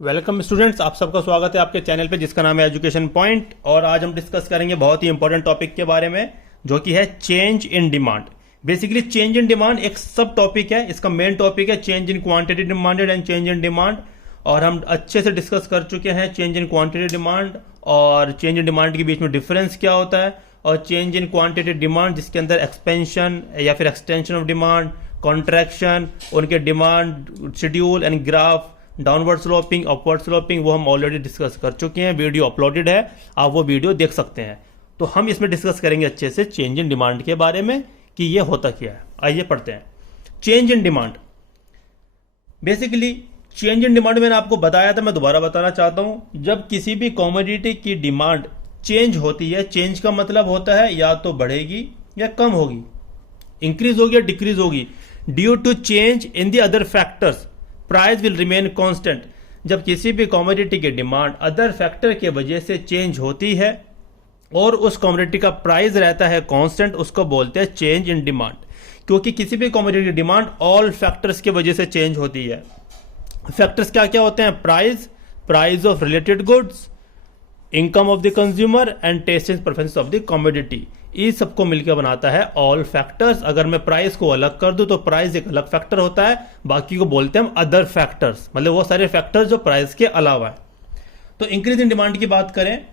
Welcome students, आप सबका स्वागत है आपके चैनल पे जिसका नाम है एजुकेशन पॉइंट। और आज हम डिस्कस करेंगे बहुत ही इंपॉर्टेंट टॉपिक के बारे में जो कि है change in demand. Basically change in demand एक सब टॉपिक है, इसका मेन टॉपिक है change in quantity demanded and change in demand. और हम अच्छे से डिस्कस कर चुके हैं चेंज इन क्वांटिटी डिमांड और चेंज इन डिमांड के बीच में डिफरेंस क्या होता है, और चेंज इन क्वांटिटी डिमांड जिसके अंदर एक्सपेंशन या फिर एक्सटेंशन ऑफ डिमांड, कॉन्ट्रैक्शन, उनके demand schedule and graph, downward sloping, upward sloping, वो हम ऑलरेडी डिस्कस कर चुके हैं। वीडियो अपलोडेड है, आप वो वीडियो देख सकते हैं। तो हम इसमें डिस्कस करेंगे अच्छे से चेंज इन डिमांड के बारे में कि ये होता क्या है। आइए पढ़ते हैं change in demand. Basically change in demand मैंने आपको बताया था, मैं दोबारा बताना चाहता हूं। जब किसी भी कमोडिटी की डिमांड चेंज होती है, चेंज का मतलब होता है या तो बढ़ेगी या कम होगी, इंक्रीज होगी या डिक्रीज होगी। Due to change in the other factors price will remain constant. जब किसी भी कमोडिटी की डिमांड अदर फैक्टर के वजह से चेंज होती है और उस कमोडिटी का प्राइस रहता है कांस्टेंट, उसको बोलते हैं चेंज इन डिमांड। क्योंकि किसी भी कमोडिटी की डिमांड ऑल फैक्टर्स की वजह से चेंज होती है। फैक्टर्स क्या क्या होते हैं? Price, price of related goods, income of the consumer and taste and preference of the commodity. इस सबको मिलकर बनाता है ऑल फैक्टर्स। अगर मैं प्राइस को अलग कर दूं तो प्राइस एक अलग फैक्टर होता है, बाकी को बोलते हैं हम अदर फैक्टर्स, मतलब वो सारे फैक्टर्स जो प्राइस के अलावा है। तो इंक्रीज इन डिमांड की बात करें,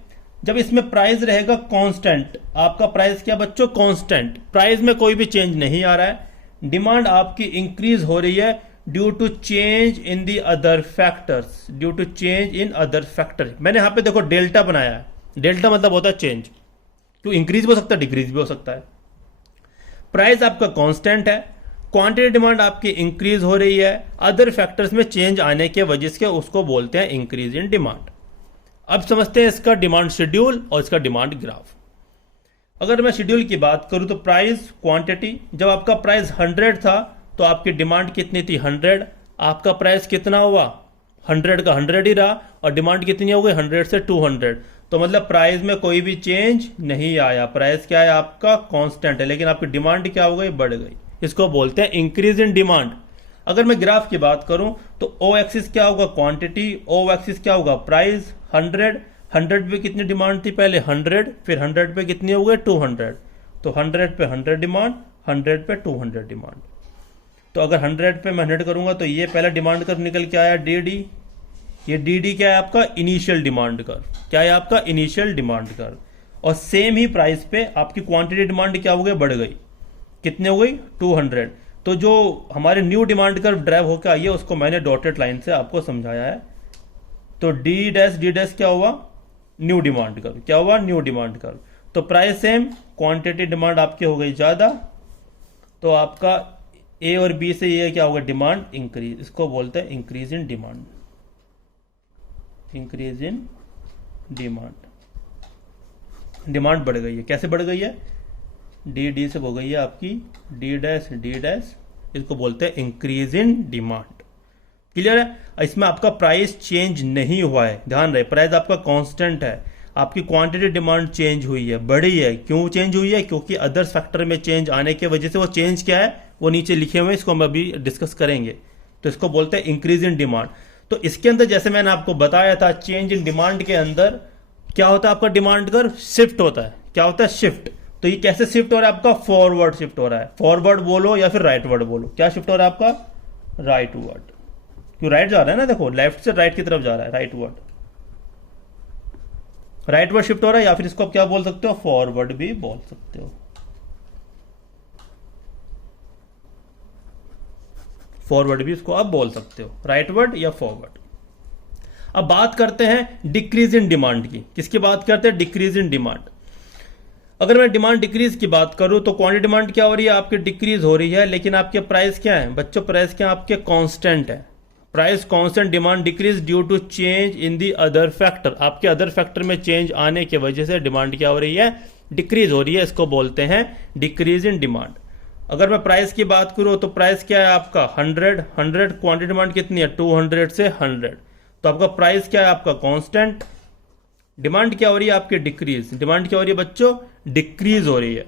जब इसमें प्राइस रहेगा कांस्टेंट, आपका प्राइस क्या बच्चों? कांस्टेंट, प्राइस में कोई भी चेंज नहीं आ रहा है, डिमांड आपकी इंक्रीज हो रही है due to change in the other factors, due to change in other factor. मैंने यहां पे देखो डेल्टा बनाया है, डेल्टा मतलब होता है चेंज, तो इंक्रीज भी हो सकता है, डिक्रीज भी हो सकता है। प्राइस आपका कांस्टेंट है, क्वांटिटी डिमांड आपकी इंक्रीज हो रही है, अदर फैक्टर्स में चेंज आने के वजह से उसको बोलते हैं इंक्रीज इन डिमांड। अब समझते हैं इसका डिमांड शेड्यूल और इसका डिमांड ग्राफ। अगर मैं शेड्यूल की बात करूं तो प्राइस, क्वांटिटी, जब आपका प्राइस 100 था तो आपकी डिमांड कितनी थी? 100। आपका प्राइस कितना हुआ? 100 का 100 ही रहा, और डिमांड कितनी हो गई? 100 से 200। तो मतलब प्राइस में कोई भी चेंज नहीं आया, प्राइस क्या है आपका? कांस्टेंट है, लेकिन आपकी डिमांड क्या हो गई? बढ़ गई। इसको बोलते हैं इंक्रीज इन डिमांड। अगर मैं ग्राफ की बात करूं तो ओ एक्सिस क्या होगा? क्वांटिटी, ओ एक्सिस क्या होगा? प्राइस। 100 पे कितनी डिमांड थी? पहले 100, फिर 100 पे कितनी हो गई? 200। तो 100 पे 100 डिमांड, 100 पे 200 डिमांड। तो अगर 100 पे मैं 100 करूंगा तो ये पहला डिमांड कर्व निकल के आया डी। ये डी क्या है आपका? Initial demand curve. क्या है आपका? Initial demand curve. और सेम ही प्राइस पे आपकी क्वांटिटी डिमांड क्या हो गई? बढ़ गई। कितने हो गई? 200। तो जो हमारे न्यू डिमांड कर्व ड्राइव होकर आई है उसको मैंने डॉटेड लाइन से आपको समझाया है। तो डी डैश क्या हुआ? New demand curve. क्या हुआ? New demand curve. तो प्राइस सेम, क्वांटिटी डिमांड आपकी हो गई ज्यादा, तो आपका ए और बी से ये क्या होगा? Demand increase. इसको बोलते हैं increase in demand, increase in demand. Demand बढ़ गई है। कैसे बढ़ गई है? डी से हो गई है आपकी डी डैश, इसको बोलते हैं इंक्रीज इन डिमांड। क्लियर है? इसमें आपका प्राइस चेंज नहीं हुआ है, ध्यान रहे, प्राइस आपका कांस्टेंट है। आपकी क्वांटिटी डिमांड चेंज हुई है, बढ़ी है। क्यों चेंज हुई है? क्योंकि अदर फैक्टर में चेंज आने की वजह से। वो चेंज क्या है वो नीचे लिखे हुए हैं, इसको हम अभी डिस्कस करेंगे। तो इसको बोलते हैं इंक्रीज इन डिमांड। तो इसके अंदर जैसे मैंने आपको बताया था, चेंज इन डिमांड के अंदर क्या होता है? आपका डिमांड कर्व शिफ्ट होता है। क्या होता है? शिफ्ट। तो ये कैसे शिफ्ट हो रहा है आपका? फॉरवर्ड शिफ्ट हो रहा है। फॉरवर्ड बोलो या फिर राइटवर्ड बोलो। क्या शिफ्ट हो रहा है आपका? राइटवर्ड। क्यों राइट जा रहा है ना, देखो लेफ्ट से राइट की तरफ जा रहा है, राइटवर्ड। राइटवर्ड शिफ्ट हो रहा है, या फिर इसको आप क्या बोल सकते हो? फॉरवर्ड भी बोल सकते हो। फॉरवर्ड भी इसको आप बोल सकते हो, राइटवर्ड या फॉरवर्ड। अब बात करते हैं डिक्रीज इन डिमांड की। किसकी बात करते हैं? Decrease in demand. अगर मैं डिमांड डिक्रीज की बात करूं तो क्वांटिटी डिमांड क्या हो रही है? आपकी डिक्रीज हो रही है, लेकिन आपके प्राइस क्या है बच्चों? प्राइस क्या? आपके कांस्टेंट है। Price constant, demand decrease due to change in the other factor. आपके अदर फैक्टर में चेंज आने की वजह से डिमांड क्या हो रही है? डिक्रीज हो रही है। इसको बोलते हैं डिक्रीज इन डिमांड। अगर मैं प्राइस की बात करूं तो प्राइस क्या है आपका? 100। क्वांटिटी डिमांड कितनी है? 200 से 100। तो आपका प्राइस क्या है आपका? कांस्टेंट। डिमांड क्या हो रही है आपकी? डिक्रीज। डिमांड क्या हो रही है बच्चों? डिक्रीज हो रही है।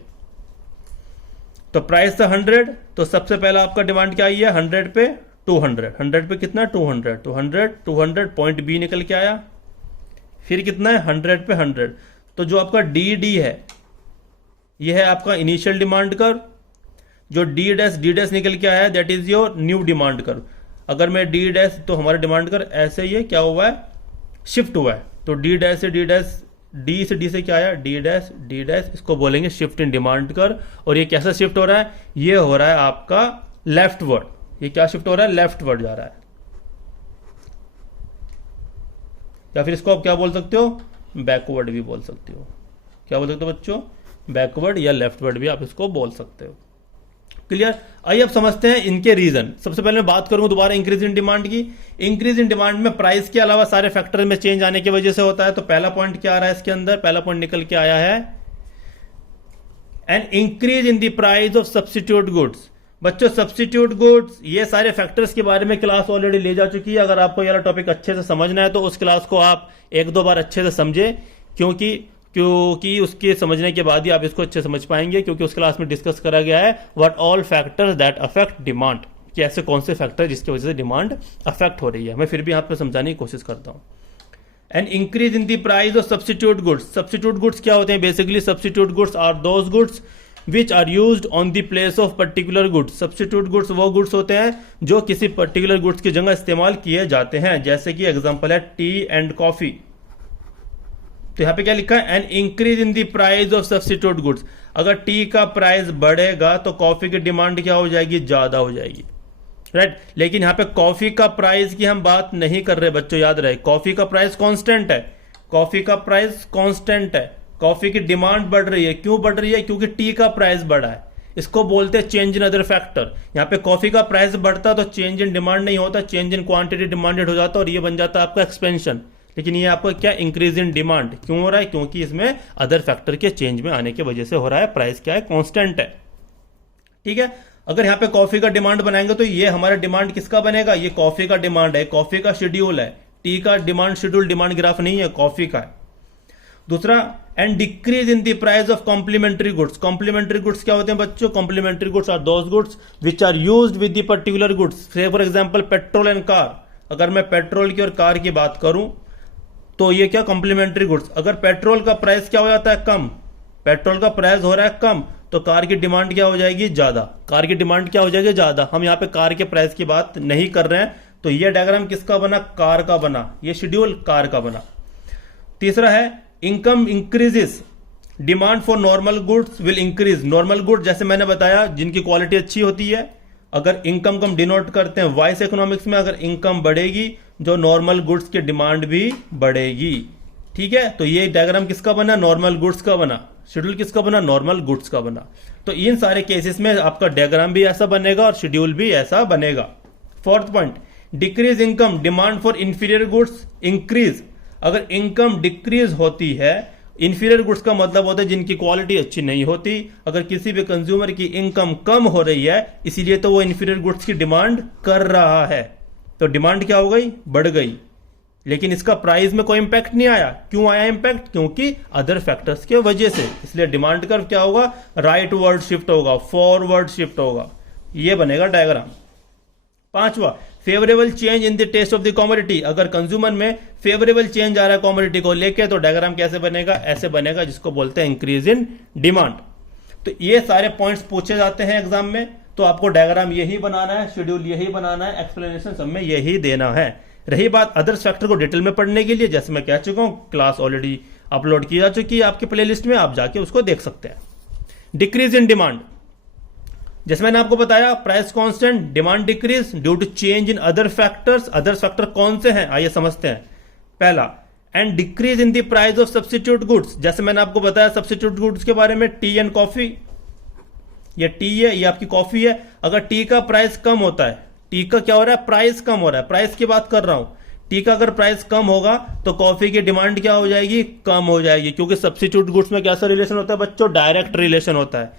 तो प्राइस था 100, तो सबसे पहला आपका डिमांड क्या आई है? 100 पे 200, 100 पे कितना 200, 200, 200 पॉइंट बी निकल के आया, फिर कितना है 100 पे 100। तो जो आपका डी है ये है आपका इनिशियल डिमांड कर्व, जो डी डैश निकल के आया that is your new demand curve. अगर मैं डी डैश, तो हमारा डिमांड कर्व ऐसे ही क्या हुआ है, शिफ्ट हुआ है। तो डी डैश से डी से क्या आया, डी डैश, इसको बोलेंगे शिफ्ट इन डिमांड कर्व। और ये कैसा शिफ्ट हो रहा है, ये हो रहा है आपका लेफ्टवर्ड। ये क्या शिफ्ट हो रहा है, लेफ्टवर्ड जा रहा है। या फिर इसको आप क्या बोल सकते हो, बैकवर्ड भी बोल सकते हो। क्या बोल सकते हो बच्चों, बैकवर्ड या लेफ्टवर्ड भी आप इसको बोल सकते हो। क्लियर। आइए अब समझते हैं इनके रीजन। सबसे पहले मैं बात करूंगा दोबारा इंक्रीज इन डिमांड की। इंक्रीज इन डिमांड में प्राइस के अलावा सारे फैक्टर में चेंज आने की वजह से होता है। तो पहला पॉइंट क्या आ रहा है इसके अंदर, पहला पॉइंट निकल के आया है an increase in the price of substitute goods. बच्चों सब्स्टिट्यूट गुड्स, ये सारे फैक्टर्स के बारे में क्लास ऑलरेडी ले जा चुकी है। अगर आपको ये टॉपिक अच्छे से समझना है तो उस क्लास को आप एक दो बार अच्छे से समझे, क्योंकि उसके समझने के बाद ही आप इसको अच्छे समझ पाएंगे। क्योंकि उस क्लास में डिस्कस करा गया है what all factors that affect demand, कि ऐसे कौन से फैक्टर जिसकी वजह से डिमांड अफेक्ट हो रही है। मैं फिर भी यहाँ पे समझाने की कोशिश करता हूँ। And increase in the price of substitute goods. Substitute goods क्या होते हैं, basically substitute goods are those goods which are used on the place of particular goods. Substitute goods वो गुड्स होते हैं जो किसी पर्टिकुलर गुड्स की जगह इस्तेमाल किए जाते हैं। जैसे कि एग्जांपल है टी एंड कॉफी। तो यहां पे क्या लिखा है, an increase in the price of substitute goods. अगर टी का प्राइस बढ़ेगा तो कॉफी की डिमांड क्या हो जाएगी, ज्यादा हो जाएगी, राइट। लेकिन यहां पे कॉफी का प्राइस की हम बात नहीं कर रहे बच्चों, याद रहे। कॉफी का प्राइस कांस्टेंट है, कॉफी का प्राइस कांस्टेंट है। कॉफी की डिमांड बढ़ रही है, क्यों बढ़ रही है, क्योंकि टी का प्राइस बढ़ा है। इसको बोलते हैं चेंज इन अदर फैक्टर। यहां पे कॉफी का प्राइस बढ़ता तो चेंज इन डिमांड नहीं होता, चेंज इन क्वांटिटी डिमांडेड हो जाता और ये बन जाता आपका एक्सपेंशन। लेकिन ये आपको क्या, इंक्रीज इन डिमांड क्यों हो रहा है, क्योंकि इसमें अदर फैक्टर के चेंज में आने की वजह से हो रहा है। प्राइस क्या है, कांस्टेंट है, ठीक है। अगर यहाँ पे कॉफी का डिमांड बनाएंगे तो ये हमारा डिमांड किसका बनेगा, ये कॉफी का डिमांड है, कॉफी का शेड्यूल है। टी का डिमांड शेड्यूल, डिमांड ग्राफ नहीं है, कॉफी का है। दूसरा, and decrease in the price of complementary goods. Complementary goods क्या होते हैं बच्चों, complementary goods are those goods which are used with the particular goods. Say for example petrol and car. अगर मैं पेट्रोल की और कार की बात करूं तो ये क्या, कॉम्प्लीमेंट्री गुड्स। अगर पेट्रोल का प्राइस क्या हो जाता है, कम, पेट्रोल का प्राइस हो रहा है कम, तो कार की डिमांड क्या हो जाएगी, ज्यादा। कार की डिमांड क्या हो जाएगी, ज्यादा। हम यहाँ पे कार के प्राइस की बात नहीं कर रहे हैं। तो ये डायग्राम किसका बना, कार का बना, ये शेड्यूल कार का बना। तीसरा है income increases, demand for normal goods will increase. Normal goods जैसे मैंने बताया जिनकी क्वालिटी अच्छी होती है। अगर इनकम को हम डिनोट करते हैं वाइस इकोनॉमिक्स में, अगर इनकम बढ़ेगी जो नॉर्मल गुड्स की डिमांड भी बढ़ेगी, ठीक है। तो ये डायग्राम किसका बना, नॉर्मल गुड्स का बना। शेड्यूल किसका बना, नॉर्मल गुड्स का बना। तो इन सारे केसेस में आपका डायग्राम भी ऐसा बनेगा और शेड्यूल भी ऐसा बनेगा। Fourth point, decrease income, demand for inferior goods increase. अगर इनकम डिक्रीज होती है, इंफीरियर गुड्स का मतलब होता है जिनकी क्वालिटी अच्छी नहीं होती। अगर किसी भी कंज्यूमर की इनकम कम हो रही है, इसीलिए तो वो इंफीरियर गुड्स की डिमांड कर रहा है। तो डिमांड क्या हो गई, बढ़ गई। लेकिन इसका प्राइस में कोई इंपैक्ट नहीं आया। क्यों आया इंपैक्ट, क्योंकि अदर फैक्टर्स के वजह से। इसलिए डिमांड कर्व क्या होगा, राइट वर्ड शिफ्ट होगा, फॉरवर्ड शिफ्ट होगा। ये बनेगा डायग्राम। पांचवा, favourable change in the taste of the commodity. अगर कंज्यूमर में फेवरेबल चेंज आ रहा है कॉमोडिटी को लेके, तो डायग्राम कैसे बनेगा, ऐसे बनेगा, जिसको बोलते हैं इंक्रीज इन डिमांड। तो ये सारे पॉइंट्स पूछे जाते हैं एग्जाम में। तो आपको डायग्राम यही बनाना है, शेड्यूल यही बनाना है, एक्सप्लेनेशन सब में यही देना है। रही बात अदर्स फैक्टर को डिटेल में पढ़ने के लिए, जैसे मैं कह चुका हूं, क्लास ऑलरेडी अपलोड की जा चुकी है आपके प्लेलिस्ट में, आप जाके उसको देख सकते हैं। डिक्रीज इन डिमांड, जैसे मैंने आपको बताया, price constant, demand decrease due to change in other factors. Other factor कौन से हैं, आइए समझते हैं। पहला, and decrease in the price of substitute goods. जैसे मैंने आपको बताया सब्स्टिट्यूट गुड्स के बारे में, टी एंड कॉफी। ये टी है, ये आपकी कॉफी है। अगर टी का प्राइस कम होता है, टी का क्या हो रहा है, प्राइस कम हो रहा है, प्राइस की बात कर रहा हूं। टी का अगर प्राइस कम होगा तो कॉफी की डिमांड क्या हो जाएगी, कम हो जाएगी। क्योंकि सब्स्टिट्यूट गुड्स में कैसा रिलेशन होता है बच्चों, डायरेक्ट रिलेशन होता है।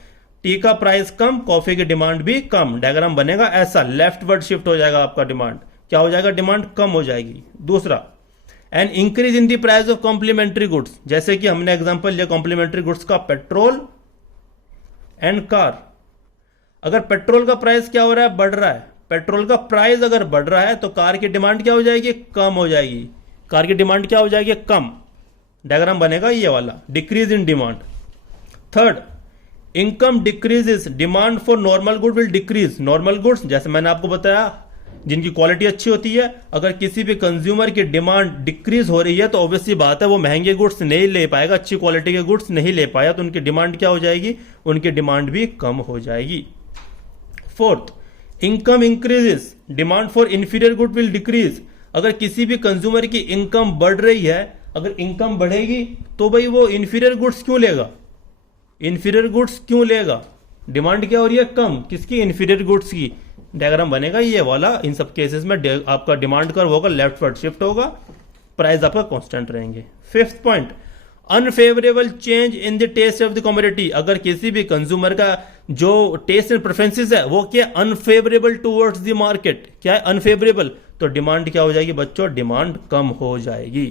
टी का प्राइस कम, कॉफी की डिमांड भी कम। डायग्राम बनेगा ऐसा, लेफ्टवर्ड शिफ्ट हो जाएगा आपका डिमांड। क्या हो जाएगा, डिमांड कम हो जाएगी। दूसरा, and increase in the price of complementary goods. जैसे कि हमने एग्जांपल लिया कॉम्प्लीमेंट्री गुड्स का, पेट्रोल एंड कार। अगर पेट्रोल का प्राइस क्या हो रहा है, बढ़ रहा है, पेट्रोल का प्राइस अगर बढ़ रहा है तो कार की डिमांड क्या हो जाएगी, कम हो जाएगी। कार की डिमांड क्या हो जाएगी, कम। डायग्राम बनेगा ये वाला, decrease in demand. Third, income decreases, demand for normal good will decrease. Normal goods जैसे मैंने आपको बताया जिनकी क्वालिटी अच्छी होती है, अगर किसी भी कंज्यूमर की डिमांड डिक्रीज हो रही है तो ऑब्वियसली बात है वो महंगे गुड्स नहीं ले पाएगा, अच्छी क्वालिटी के गुड्स नहीं ले पाया, तो उनकी डिमांड क्या हो जाएगी, उनकी डिमांड भी कम हो जाएगी। Fourth, income increases, demand for inferior good will decrease. अगर किसी भी कंज्यूमर की इनकम बढ़ रही है, अगर इनकम बढ़ेगी तो भाई वो इंफीरियर गुड्स क्यों लेगा, इंफीरियर गुड्स क्यों लेगा, डिमांड क्या हो रही है, कम, किसकी, इंफीरियर गुड्स की। डायग्राम बनेगा ये वाला। इन सब केसेस में आपका डिमांड कर्व होगा लेफ्टवर्ड शिफ्ट होगा, प्राइस आपका कांस्टेंट रहेंगे। Fifth point, unfavourable change in the taste of the commodity. अगर किसी भी कंज्यूमर का जो टेस्ट एंड प्रेफरेंसेस है वो क्या, अनफेवरेबल टुवर्ड्स द मार्केट, क्या है, अनफेवरेबल, तो डिमांड क्या हो जाएगी बच्चों, डिमांड कम हो जाएगी।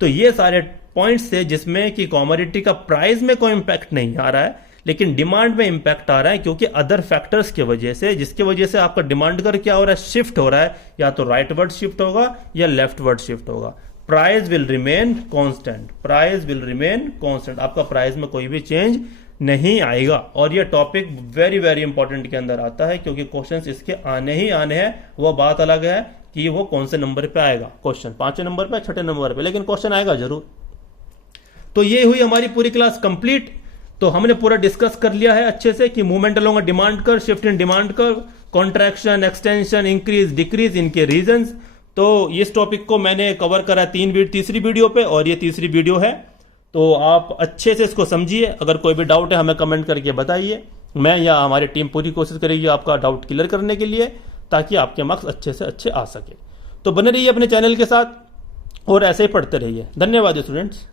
तो ये सारे पॉइंट्स थे जिसमें कि कमोडिटी का प्राइस में कोई इंपैक्ट नहीं आ रहा है लेकिन डिमांड में इंपैक्ट आ रहा है, क्योंकि अदर फैक्टर्स की वजह से, जिसकी वजह से आपका डिमांड कर क्या हो रहा है, शिफ्ट हो रहा है, या तो राइटवर्ड शिफ्ट होगा या लेफ्टवर्ड शिफ्ट होगा। Price will remain constant, price will remain constant, आपका प्राइस में कोई भी चेंज नहीं आएगा। और ये टॉपिक वेरी वेरी इंपॉर्टेंट के अंदर आता है, क्योंकि क्वेश्चंस इसके आने ही आने हैं। वो बात अलग है कि वो कौन से नंबर पे आएगा क्वेश्चन, 5वें नंबर पे, 6ठे नंबर पे, लेकिन क्वेश्चन आएगा जरूर। तो ये हुई हमारी पूरी क्लास कंप्लीट। तो हमने पूरा डिस्कस कर लिया है अच्छे से कि movement along demand curve, shift in demand curve, contraction, extension, increase, decrease, इनके रीजंस। तो इस टॉपिक को मैंने कवर करा तीसरी वीडियो पे, और ये तीसरी वीडियो है। तो आप अच्छे से इसको समझिए। अगर कोई भी डाउट है हमें कमेंट करके बताइए, मैं या हमारी टीम पूरी कोशिश करेगी आपका डाउट क्लियर करने के लिए, ताकि आपके मार्क्स अच्छे से अच्छे आ सके। तो बने रहिए अपने चैनल के साथ और ऐसे ही पढ़ते रहिए। धन्यवाद स्टूडेंट्स।